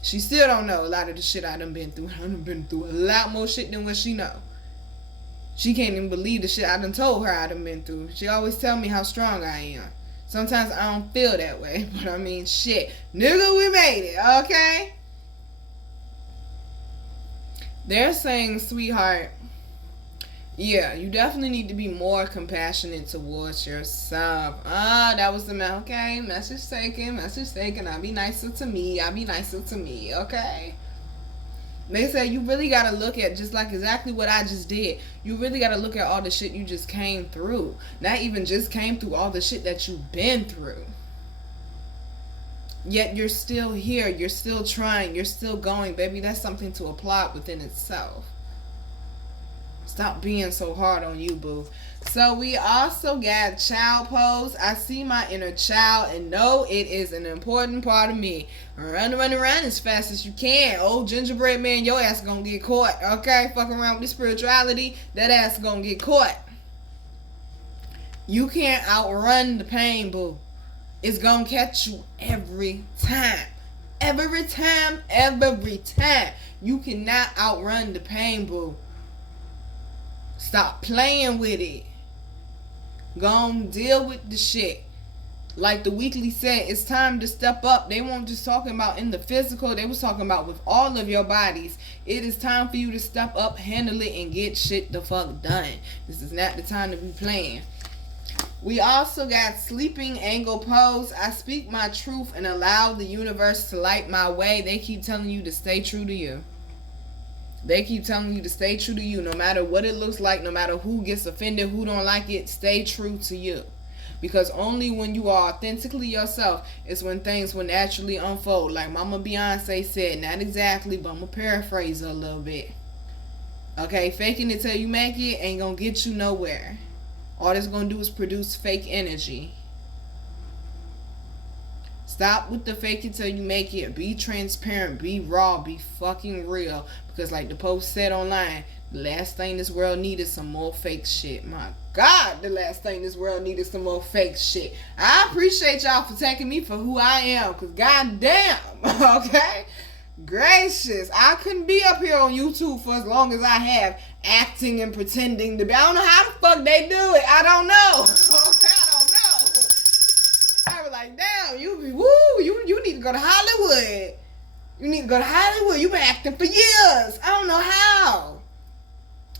She still don't know a lot of the shit I done been through. I done been through a lot more shit than what she know. She can't even believe the shit I done told her I done been through. She always tell me how strong I am. Sometimes I don't feel that way. But I mean, shit. Nigga, we made it, okay? They're saying, sweetheart, Yeah, you definitely need to be more compassionate towards yourself. That was the okay. Message taken. Message taken. I'll be nicer to me. I'll be nicer to me. Okay. They say you really gotta look at, just like exactly what I just did. You really gotta look at all the shit you just came through. Not even just came through, all the shit that you've been through. Yet you're still here. You're still trying. You're still going, baby. That's something to applaud within itself. Stop being so hard on you, boo. So we also got child pose. I see my inner child and know it is an important part of me. Run as fast as you can. Old gingerbread man, your ass gonna get caught. Okay? Fuck around with the spirituality, that ass gonna get caught. You can't outrun the pain, boo. It's gonna catch you every time. Every time. You cannot outrun the pain, boo. Stop playing with it. Go on, deal with the shit. Like the weekly said, it's time to step up. They weren't just talking about in the physical. They was talking about with all of your bodies. It is time for you to step up, handle it, and get shit the fuck done. This is not the time to be playing. We also got sleeping angle pose. I speak my truth and allow the universe to light my way. They keep telling you to stay true to you. They keep telling you to stay true to you, no matter what it looks like, no matter who gets offended, who don't like it, stay true to you. Because only when you are authentically yourself is when things will naturally unfold. Like Mama Beyonce said, not exactly, but I'm going to paraphrase her a little bit. Okay, faking it till you make it ain't going to get you nowhere. All it's going to do is produce fake energy. Stop with the fake it till you make it. Be transparent. Be raw. Be fucking real. Because like the post said online, the last thing this world needed some more fake shit. My God, the last thing this world needed some more fake shit. I appreciate y'all for taking me for who I am. Because goddamn, okay? Gracious. I couldn't be up here on YouTube for as long as I have, acting and pretending to be. I don't know how the fuck they do it. I don't know. Okay, I don't know. I was like, damn, you need to go to Hollywood. You need to go to Hollywood. You've been acting for years. I don't know how.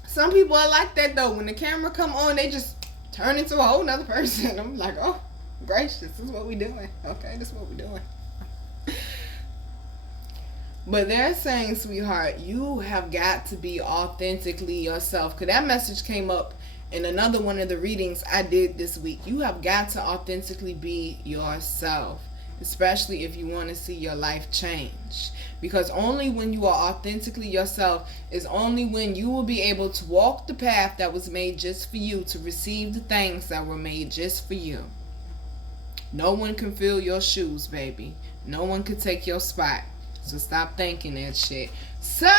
Some people are like that though. When the camera come on, they just turn into a whole nother person. I'm like, oh, gracious, this is what we doing. Okay, this is what we doing. But they're saying, sweetheart, you have got to be authentically yourself. Because that message came up in another one of the readings I did this week. You have got to authentically be yourself. Especially if you want to see your life change. Because only when you are authentically yourself is only when you will be able to walk the path that was made just for you. To receive the things that were made just for you. No one can fill your shoes, baby. No one can take your spot. So stop thinking that shit. So,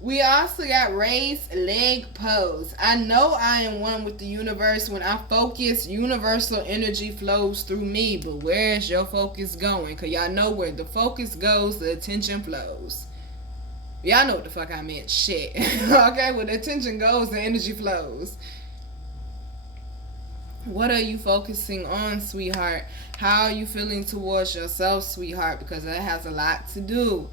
we also got raised leg pose. I know I am one with the universe. When I focus, universal energy flows through me. But where is your focus going? Because y'all know where the focus goes, the attention flows. Y'all know what the fuck I meant. Shit. Okay, where the attention goes, the energy flows. What are you focusing on, sweetheart? How are you feeling towards yourself, sweetheart? Because that has a lot to do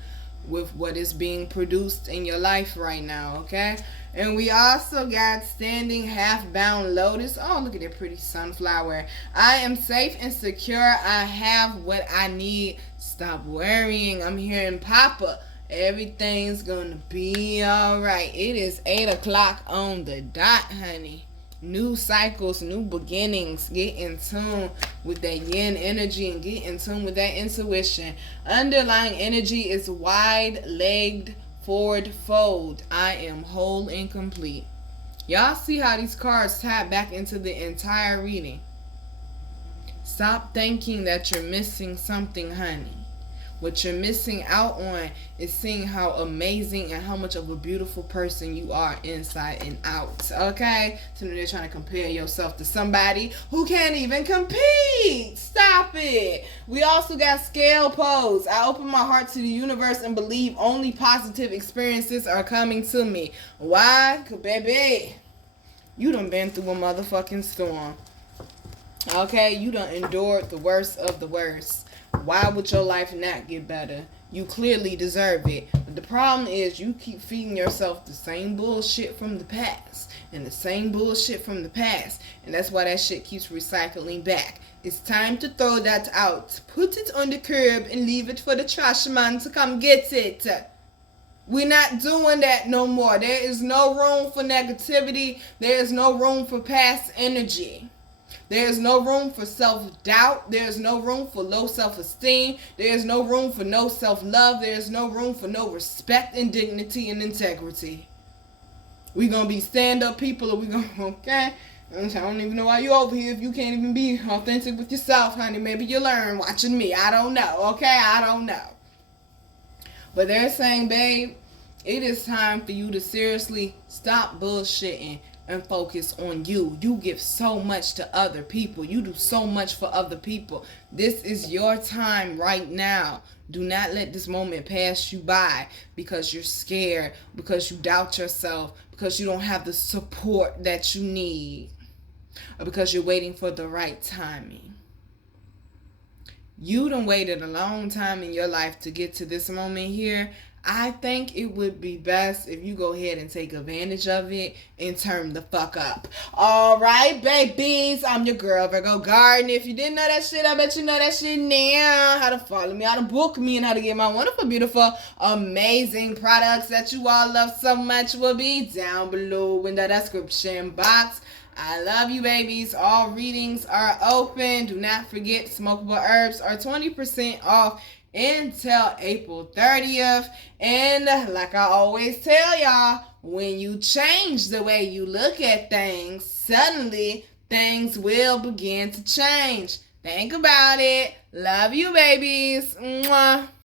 with what is being produced in your life right now, okay? And we also got standing half-bound lotus. Oh, look at that pretty sunflower. I am safe and secure. I have what I need. Stop worrying. I'm hearing Papa. Everything's gonna be alright. It is 8 o'clock on the dot, honey. New cycles, new beginnings. Get in tune with that yin energy and get in tune with that intuition. Underlying energy is wide-legged forward fold. I am whole and complete. Y'all see how these cards tap back into the entire reading. Stop thinking that you're missing something, honey. What you're missing out on is seeing how amazing and how much of a beautiful person you are inside and out. Okay? So they're trying to compare yourself to somebody who can't even compete. Stop it. We also got scale pose. I open my heart to the universe and believe only positive experiences are coming to me. Why? 'Cause baby, you done been through a motherfucking storm. Okay? You done endured the worst of the worst. Why would your life not get better? You clearly deserve it. But the problem is you keep feeding yourself the same bullshit from the past. And the same bullshit from the past. And that's why that shit keeps recycling back. It's time to throw that out. Put it on the curb and leave it for the trash man to come get it. We're not doing that no more. There is no room for negativity. There is no room for past energy. There is no room for self-doubt. There is no room for low self-esteem. There is no room for no self-love. There is no room for no respect and dignity and integrity. We're going to be stand-up people, or we're going to, okay? I don't even know why you over here if you can't even be authentic with yourself, honey. Maybe you learn watching me. I don't know, okay? I don't know. But they're saying, babe, it is time for you to seriously stop bullshitting and focus on you. You give so much to other people. You do so much for other people. This is your time right now. Do not let this moment pass you by because you're scared, because you doubt yourself, because you don't have the support that you need, or because you're waiting for the right timing. You done waited a long time in your life to get to this moment here. I think it would be best if you go ahead and take advantage of it and turn the fuck up. All right, babies. I'm your girl, Virgo Garden. If you didn't know that shit, I bet you know that shit now. How to follow me, how to book me, and how to get my wonderful, beautiful, amazing products that you all love so much will be down below in the description box. I love you, babies. All readings are open. Do not forget, smokable herbs are 20% off until April 30th. And like I always tell y'all, when you change the way you look at things, suddenly things will begin to change. Think about it. Love you, babies. Mwah.